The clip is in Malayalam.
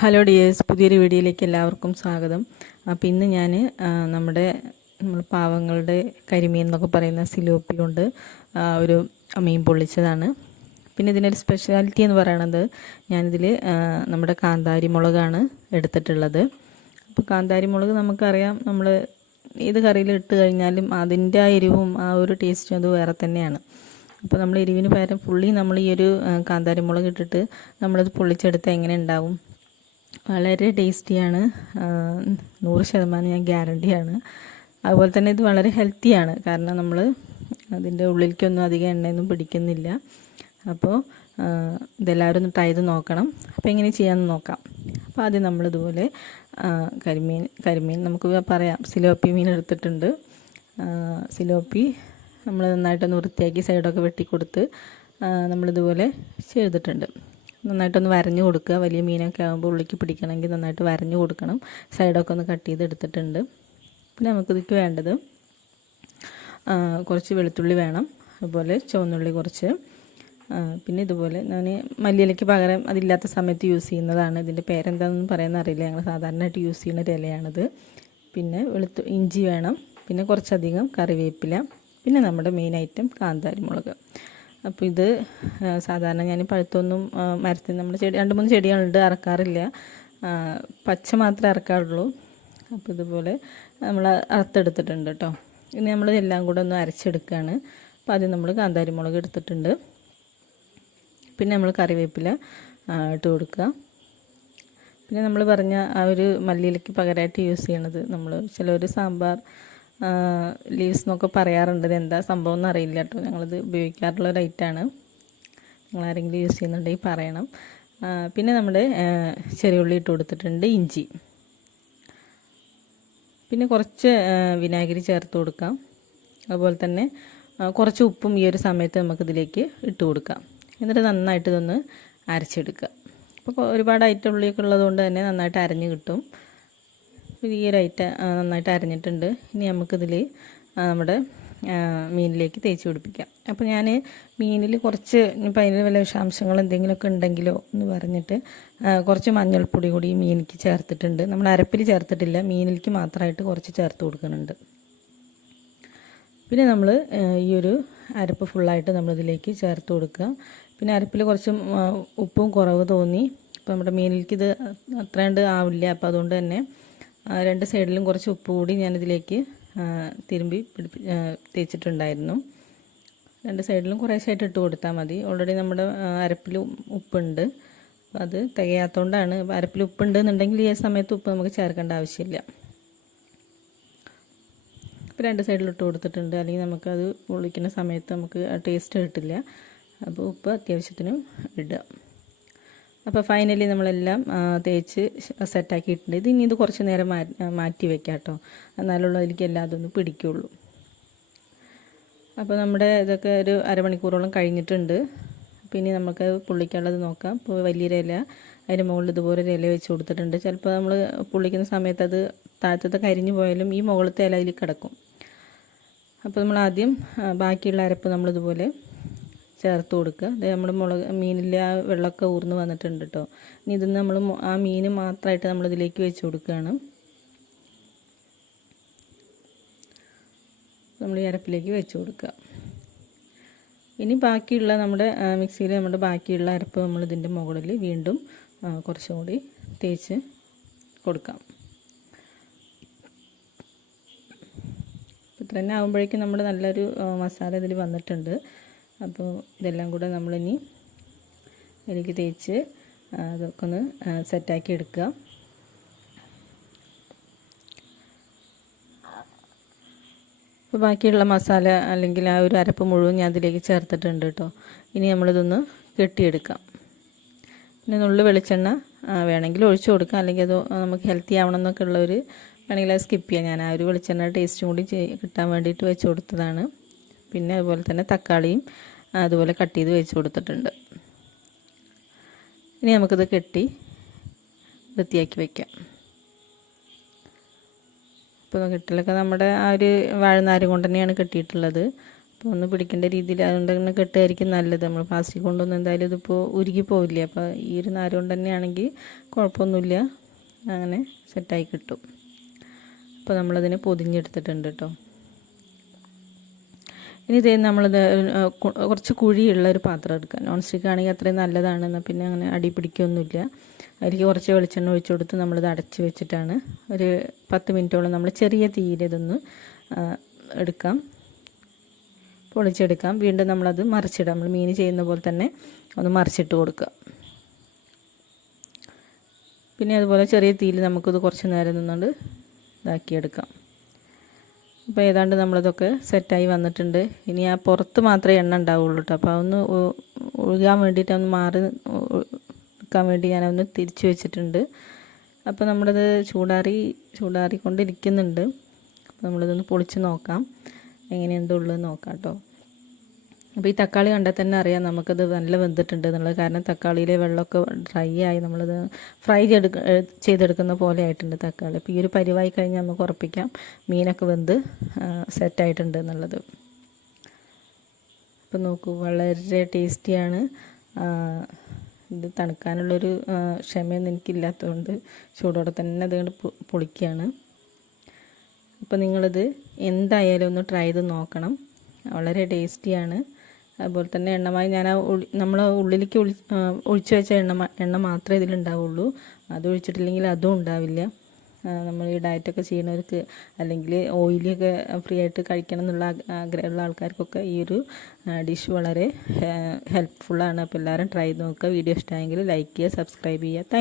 ഹലോ ഡിയേഴ്സ്, പുതിയൊരു വീഡിയോയിലേക്ക് എല്ലാവർക്കും സ്വാഗതം. അപ്പോൾ ഇന്ന് ഞാൻ നമ്മൾ പാവങ്ങളുടെ കരിമീൻ എന്നൊക്കെ പറയുന്ന സിലോപ്പി കൊണ്ട് ഒരു മീൻ പൊള്ളിച്ചതാണ്. പിന്നെ ഇതിനൊരു സ്പെഷ്യാലിറ്റി എന്ന് പറയുന്നത് ഞാനിതിൽ നമ്മുടെ കാന്താരി മുളകാണ് എടുത്തിട്ടുള്ളത്. അപ്പോൾ കാന്താരി മുളക് നമുക്കറിയാം, നമ്മൾ ഏത് കറിയിൽ ഇട്ട് കഴിഞ്ഞാലും അതിൻ്റെ ആ എരിവും ആ ഒരു ടേസ്റ്റും അത് വേറെ തന്നെയാണ്. അപ്പോൾ നമ്മൾ എരിവിന് പകരം ഫുള്ളി നമ്മൾ ഈ ഒരു കാന്താരി മുളക് ഇട്ടിട്ട് നമ്മളത് പൊള്ളിച്ചെടുത്താൽ എങ്ങനെ ഉണ്ടാവും? വളരെ ടേസ്റ്റിയാണ്, 100% ഞാൻ ഗ്യാരണ്ടിയാണ്. അതുപോലെ തന്നെ ഇത് വളരെ ഹെൽത്തിയാണ്, കാരണം നമ്മൾ അതിൻ്റെ ഉള്ളിലേക്കൊന്നും അധികം എണ്ണയൊന്നും പിടിക്കുന്നില്ല. അപ്പോൾ ഇതെല്ലാവരും ഒന്ന് ട്രൈ ചെയ്ത് നോക്കണം. അപ്പോൾ എങ്ങനെ ചെയ്യാമെന്ന് നോക്കാം. അപ്പോൾ ആദ്യം നമ്മളിതുപോലെ കരിമീൻ നമുക്ക് പറയാം, സിലോപ്പി മീൻ എടുത്തിട്ടുണ്ട്. സിലോപ്പി നമ്മൾ നന്നായിട്ടൊന്ന് വൃത്തിയാക്കി സൈഡൊക്കെ വെട്ടിക്കൊടുത്ത് നമ്മളിതുപോലെ ചെയ്തിട്ടുണ്ട്. നന്നായിട്ടൊന്ന് വരഞ്ഞു കൊടുക്കുക. വലിയ മീനൊക്കെ ആകുമ്പോൾ ഉള്ളിക്ക് പിടിക്കണമെങ്കിൽ നന്നായിട്ട് വരഞ്ഞു കൊടുക്കണം. സൈഡൊക്കെ ഒന്ന് കട്ട് ചെയ്ത് എടുത്തിട്ടുണ്ട്. പിന്നെ നമുക്കിതിക്ക് വേണ്ടത് കുറച്ച് വെളുത്തുള്ളി വേണം, അതുപോലെ ചുവന്നുള്ളി കുറച്ച്. പിന്നെ ഇതുപോലെ ഞാൻ മല്ലിയിലയ്ക്ക് പകരം അതില്ലാത്ത സമയത്ത് യൂസ് ചെയ്യുന്നതാണ്. ഇതിൻ്റെ പേരെന്താണെന്ന് പറയുന്ന അറിയില്ല, ഞങ്ങൾ സാധാരണയായിട്ട് യൂസ് ചെയ്യുന്ന ഒരു ഇലയാണിത്. പിന്നെ ഇഞ്ചി വേണം, പിന്നെ കുറച്ചധികം കറിവേപ്പില, പിന്നെ നമ്മുടെ മെയിൻ ഐറ്റം കാന്താരി മുളക്. അപ്പോൾ ഇത് സാധാരണ ഞാൻ പഴുത്തൊന്നും മരത്തിൽ നമ്മൾ 2-3 ചെടികളുണ്ട്, ഇറക്കാറില്ല, പച്ച മാത്രമേ ഇറക്കാറുള്ളൂ. അപ്പോൾ ഇതുപോലെ നമ്മൾ അറുത്തെടുത്തിട്ടുണ്ട് കേട്ടോ. ഇനി നമ്മൾ എല്ലാം കൂടെ ഒന്ന് അരച്ചെടുക്കുകയാണ്. അപ്പോൾ ആദ്യം നമ്മൾ കാന്താരി മുളക് എടുത്തിട്ടുണ്ട്. പിന്നെ നമ്മൾ കറിവേപ്പില ഇട്ട് കൊടുക്കുക. പിന്നെ നമ്മൾ പറഞ്ഞ ആ ഒരു മല്ലിയിലയ്ക്ക് പകരമായിട്ട് യൂസ് ചെയ്യണത്, നമ്മൾ ചിലർ സാമ്പാർ ലീവ്സ് എന്നൊക്കെ പറയാറുണ്ട്. എന്താ സംഭവം എന്ന് അറിയില്ല കേട്ടോ, ഞങ്ങളിത് ഉപയോഗിക്കാറുള്ള ഒരു ഐറ്റമാണ്. നിങ്ങളാരെങ്കിലും യൂസ് ചെയ്യുന്നുണ്ടെങ്കിൽ പറയണം. പിന്നെ നമ്മുടെ ചെറിയ ഉള്ളി ഇട്ട് കൊടുത്തിട്ടുണ്ട്, ഇഞ്ചി, പിന്നെ കുറച്ച് വിനാഗിരി ചേർത്ത് കൊടുക്കാം. അതുപോലെ തന്നെ കുറച്ച് ഉപ്പും ഈ ഒരു സമയത്ത് നമുക്കിതിലേക്ക് ഇട്ട് കൊടുക്കാം. എന്നിട്ട് നന്നായിട്ട് ഇതൊന്ന് അരച്ചെടുക്കുക. അപ്പോൾ ഒരുപാട് ഐറ്റം ഉള്ളിയൊക്കെ ഉള്ളതുകൊണ്ട് തന്നെ നന്നായിട്ട് അരഞ്ഞ് കിട്ടും. ഈ ഒരു ഐറ്റം നന്നായിട്ട് അരഞ്ഞിട്ടുണ്ട്. ഇനി നമുക്കിതിൽ നമ്മുടെ മീനിലേക്ക് തേച്ച് പിടിപ്പിക്കാം. അപ്പോൾ ഞാൻ മീനിൽ കുറച്ച് ഇനിയിപ്പോൾ അതിൽ വല്ല വിഷാംശങ്ങൾ എന്തെങ്കിലുമൊക്കെ ഉണ്ടെങ്കിലോ എന്ന് പറഞ്ഞിട്ട് കുറച്ച് മഞ്ഞൾപ്പൊടി കൂടി മീനിലേക്ക് ചേർത്തിട്ടുണ്ട്. നമ്മൾ അരപ്പിൽ ചേർത്തിട്ടില്ല, മീനിലേക്ക് മാത്രമായിട്ട് കുറച്ച് ചേർത്ത് കൊടുക്കുന്നുണ്ട്. പിന്നെ നമ്മൾ ഈ ഒരു അരപ്പ് ഫുള്ളായിട്ട് നമ്മളിതിലേക്ക് ചേർത്ത് കൊടുക്കുക. പിന്നെ അരപ്പിൽ കുറച്ച് ഉപ്പും കുറവ് തോന്നി. അപ്പോൾ നമ്മുടെ മീനിലേക്ക് ഇത് അത്രണ്ട് ആവില്ല, അപ്പോൾ അതുകൊണ്ട് തന്നെ 2 സൈഡിലും കുറച്ച് ഉപ്പ് കൂടി ഞാനിതിലേക്ക് തിരുമ്പി തേച്ചിട്ടുണ്ടായിരുന്നു. 2 സൈഡിലും കുറേശ്ശായിട്ട് ഇട്ട് കൊടുത്താൽ മതി. ഓൾറെഡി നമ്മുടെ അരപ്പിൽ ഉപ്പുണ്ട്, അത് തികയാത്തതുകൊണ്ടാണ്. അരപ്പിൽ ഉപ്പുണ്ട് എന്നുണ്ടെങ്കിൽ ഈ സമയത്ത് ഉപ്പ് നമുക്ക് ചേർക്കേണ്ട ആവശ്യമില്ല. ഇപ്പോൾ 2 സൈഡിലും ഇട്ട് കൊടുത്തിട്ടുണ്ട്, അല്ലെങ്കിൽ നമുക്കത് പൊള്ളിക്കുന്ന സമയത്ത് നമുക്ക് ടേസ്റ്റ് കിട്ടില്ല. അപ്പോൾ ഉപ്പ് അത്യാവശ്യത്തിനും ഇടുക. അപ്പോൾ ഫൈനലി നമ്മളെല്ലാം തേച്ച് സെറ്റാക്കിയിട്ടുണ്ട്. ഇത് കുറച്ച് നേരം മാറ്റി വെക്കാം കേട്ടോ, എന്നാലുള്ള അതിലേക്ക് എല്ലാം അതൊന്ന് പിടിക്കുള്ളൂ. അപ്പോൾ നമ്മുടെ ഇതൊക്കെ ഒരു അരമണിക്കൂറോളം കഴിഞ്ഞിട്ടുണ്ട്. പിന്നെ നമുക്ക് പൊള്ളിക്കാനുള്ളത് നോക്കാം. ഇപ്പോൾ വലിയൊരു ഇല, അതിന് മുകളിൽ ഇതുപോലെ ഒരു ഇല വെച്ച് കൊടുത്തിട്ടുണ്ട്. ചിലപ്പോൾ നമ്മൾ പൊള്ളിക്കുന്ന സമയത്ത് അത് താഴത്തെ കരിഞ്ഞു പോയാലും ഈ മുകളിലത്തെ ഇല അതിൽ കിടക്കും. അപ്പോൾ നമ്മൾ ആദ്യം ബാക്കിയുള്ള അരപ്പ് നമ്മളിതുപോലെ ചേർത്ത് കൊടുക്കുക. അതായത് നമ്മുടെ മീനിലെ ആ വെള്ളമൊക്കെ ഊർന്ന് വന്നിട്ടുണ്ട് കേട്ടോ. ഇനി ഇതിന് നമ്മൾ ആ മീൻ മാത്രമായിട്ട് നമ്മളിതിലേക്ക് വെച്ച് കൊടുക്കുകയാണ്. നമ്മൾ ഈ അരപ്പിലേക്ക് വെച്ച് കൊടുക്കുക. ഇനി ബാക്കിയുള്ള നമ്മുടെ മിക്സിയിൽ നമ്മുടെ ബാക്കിയുള്ള അരപ്പ് നമ്മളിതിൻ്റെ മുകളിൽ വീണ്ടും കുറച്ചും കൂടി തേച്ച് കൊടുക്കാം. ഇത്ര തന്നെ ആകുമ്പോഴേക്കും നമ്മുടെ നല്ലൊരു മസാല ഇതിൽ വന്നിട്ടുണ്ട്. അപ്പോൾ ഇതെല്ലാം കൂടെ നമ്മളിനി എനിക്ക് തേച്ച് അതൊക്കെ ഒന്ന് സെറ്റാക്കി എടുക്കുക. അപ്പോൾ ബാക്കിയുള്ള മസാല അല്ലെങ്കിൽ ആ ഒരു അരപ്പ് മുഴുവൻ ഞാൻ അതിലേക്ക് ചേർത്തിട്ടുണ്ട് കേട്ടോ. ഇനി നമ്മളിതൊന്ന് കെട്ടിയെടുക്കാം. പിന്നെ നുള്ളു വെളിച്ചെണ്ണ വേണമെങ്കിൽ ഒഴിച്ചു കൊടുക്കാം, അല്ലെങ്കിൽ അത് നമുക്ക് ഹെൽത്തി ആവണം എന്നൊക്കെ ഉള്ളവർ വേണമെങ്കിൽ അത് സ്കിപ്പ് ചെയ്യാം. ഞാൻ ആ ഒരു വെളിച്ചെണ്ണ ടേസ്റ്റും കൂടി കിട്ടാൻ വേണ്ടിയിട്ട് വെച്ച് കൊടുത്തതാണ്. പിന്നെ അതുപോലെ തന്നെ തക്കാളിയും അതുപോലെ കട്ട് ചെയ്ത് വെച്ച് കൊടുത്തിട്ടുണ്ട്. ഇനി നമുക്കിത് കെട്ടി വൃത്തിയാക്കി വയ്ക്കാം. ഇപ്പോൾ കെട്ടിലൊക്കെ നമ്മുടെ ആ ഒരു വാഴനാര് കൊണ്ട് തന്നെയാണ് കെട്ടിയിട്ടുള്ളത്. അപ്പോൾ ഒന്ന് പിടിക്കേണ്ട രീതിയിൽ അതുകൊണ്ട് തന്നെ കെട്ടുമായിരിക്കും നല്ലത്. നമ്മൾ പ്ലാസ്റ്റിക് കൊണ്ടൊന്നും എന്തായാലും ഇതിപ്പോൾ ഉരുകി പോവില്ല. അപ്പോൾ ഈ ഒരു നാര് കൊണ്ട് തന്നെയാണെങ്കിൽ കുഴപ്പമൊന്നുമില്ല, അങ്ങനെ സെറ്റായി കിട്ടും. അപ്പോൾ നമ്മളതിനെ പൊതിഞ്ഞെടുത്തിട്ടുണ്ട് കേട്ടോ. ഇനി ഇതേ നമ്മളിത് കുറച്ച് കുഴിയുള്ള ഒരു പാത്രം എടുക്കുക. നോൺ സ്റ്റിക്ക് ആണെങ്കിൽ അത്രയും നല്ലതാണ്, പിന്നെ അങ്ങനെ അടി പിടിക്കുകയൊന്നുമില്ല. അതിലേക്ക് കുറച്ച് വെളിച്ചെണ്ണ ഒഴിച്ചു കൊടുത്ത് നമ്മളിത് അടച്ച് വെച്ചിട്ടാണ് ഒരു 10 മിനിറ്റോളം നമ്മൾ ചെറിയ തീയിൽ ഇതൊന്ന് എടുക്കാം, പൊളിച്ചെടുക്കാം. വീണ്ടും നമ്മളത് മറിച്ചിടാം. നമ്മൾ മീൻ ചെയ്യുന്ന പോലെ തന്നെ ഒന്ന് മറിച്ചിട്ട് കൊടുക്കുക. പിന്നെ അതുപോലെ ചെറിയ തീയിൽ നമുക്കിത് കുറച്ച് നേരം നിന്നുകൊണ്ട് ഇതാക്കിയെടുക്കാം. അപ്പോൾ ഏതാണ്ട് നമ്മളിതൊക്കെ സെറ്റായി വന്നിട്ടുണ്ട്. ഇനി ആ പുറത്ത് മാത്രമേ എണ്ണ ഉണ്ടാവുള്ളൂ കേട്ടോ. അപ്പോൾ അതൊന്ന് ഒഴുകാൻ വേണ്ടിയിട്ട് ഒന്ന് മാറി നിൽക്കാൻ വേണ്ടി ഞാനൊന്ന് തിരിച്ച് വെച്ചിട്ടുണ്ട്. അപ്പോൾ നമ്മളിത് ചൂടാറിക്കൊണ്ടിരിക്കുന്നുണ്ട്. അപ്പോൾ നമ്മളിതൊന്ന് പൊളിച്ച് നോക്കാം, എങ്ങനെയുണ്ടുള്ളത് നോക്കാം കേട്ടോ. അപ്പോൾ ഈ തക്കാളി കണ്ടാൽ തന്നെ അറിയാം നമുക്കത് നല്ല വെന്തിട്ടുണ്ട് എന്നുള്ളത്. കാരണം തക്കാളിയിലെ വെള്ളമൊക്കെ ഡ്രൈ ആയി നമ്മളത് ഫ്രൈ ചെയ്തെടുക്കുന്ന പോലെ ആയിട്ടുണ്ട് തക്കാളി. അപ്പോൾ ഈ ഒരു പരിവായി കഴിഞ്ഞാൽ നമുക്ക് ഉറപ്പിക്കാം മീനൊക്കെ വെന്ത് സെറ്റായിട്ടുണ്ട് എന്നുള്ളത്. അപ്പോൾ നോക്കൂ, വളരെ ടേസ്റ്റിയാണ്. ഇത് തണുക്കാനുള്ളൊരു ക്ഷമയൊന്നും എനിക്കില്ലാത്തതുകൊണ്ട് ചൂടോടെ തന്നെ അതുകൊണ്ട് പൊളിക്കുകയാണ്. അപ്പോൾ നിങ്ങളിത് എന്തായാലും ഒന്ന് ട്രൈ ചെയ്ത് നോക്കണം, വളരെ ടേസ്റ്റിയാണ്. അതുപോലെ തന്നെ എണ്ണമായി ഞാൻ നമ്മൾ ഉള്ളിലേക്ക് ഒഴിച്ചു വെച്ച എണ്ണ മാത്രമേ ഇതിലുണ്ടാവുള്ളൂ. അത് ഒഴിച്ചിട്ടില്ലെങ്കിൽ അതും ഉണ്ടാവില്ല. നമ്മൾ ഈ ഡയറ്റൊക്കെ ചെയ്യുന്നവർക്ക് അല്ലെങ്കിൽ ഓയിലൊക്കെ ഫ്രീ ആയിട്ട് കഴിക്കണം എന്നുള്ള ആഗ്രഹമുള്ള ആൾക്കാർക്കൊക്കെ ഈ ഒരു ഡിഷ് വളരെ ഹെൽപ്ഫുള്ളാണ്. അപ്പോൾ എല്ലാവരും ട്രൈ ചെയ്ത് നോക്കുക. വീഡിയോ ഇഷ്ടമായെങ്കിൽ ലൈക്ക് ചെയ്യുക, സബ്സ്ക്രൈബ് ചെയ്യുക.